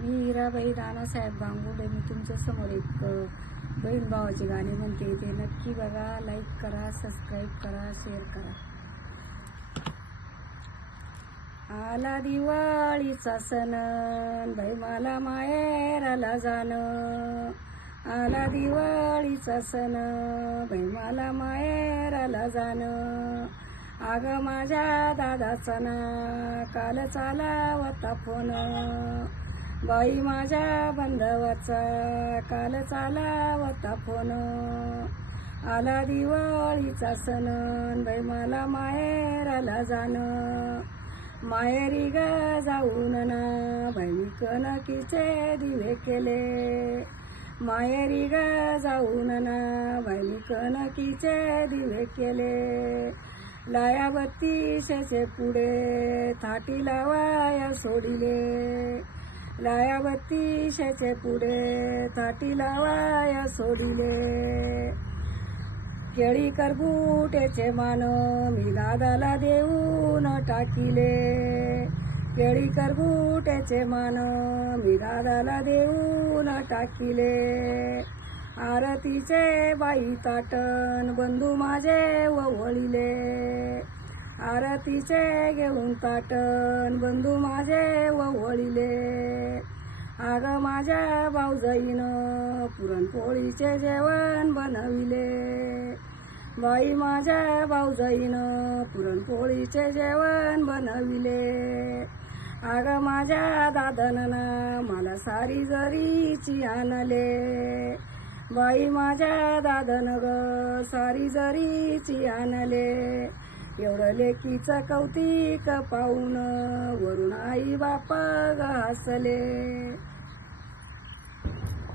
मी हिराबाई नानासाहेब गांगुर्डे. मी तुमच्यासमोर एक बहीण भावाची गाणी म्हणते. ते नक्की बघा, लाईक करा, सबस्क्राईब करा, शेअर करा. आला दिवाळीचा सण, बाई मला माहेराला जाणं. आला दिवाळीचा सण, बाई मला माहेराला जाणं. आग माझ्या दादाचा ना काल चाला होता फोन. बाई माझ्या बंधवाचा काल चाला होता फोन. आला दिवाळीचा सण, बाई मला माहेराला जाणं. माहेरी ग जाऊन ना बाई मी कणकीचे दिवे केले. माहेरी ग जाऊन ना बाई मी कणकीचे दिवे केले. लाया बत्तीसचे पुढे थाटी लावाया सोडिले. लाया बत्तीसचे पुढे थाटी लावाया सोडिले. केळी करबुट्याचे मान मी दादाला देऊन टाकिले. केळी करबुट्याचे मान मी दादाला देऊन टाकिले. आरतीचे बाई ताटण बंधू माझे वळिले. आरतीचे घेऊन ताटण बंधू माझे वळिले. आग माझ्या भाऊजाईनं पुरणपोळीचे जेवण बनविले. बाई माझ्या भाऊजाईनं पुरणपोळीचे जेवण बनविले. आग माझ्या दादनना मला सारी जरीची आणले. बाई माझ्या दादन ग सारी जरीची आणले. एवढं लेकीचं कौतिक पाहून वरून आई बापा ग हसले.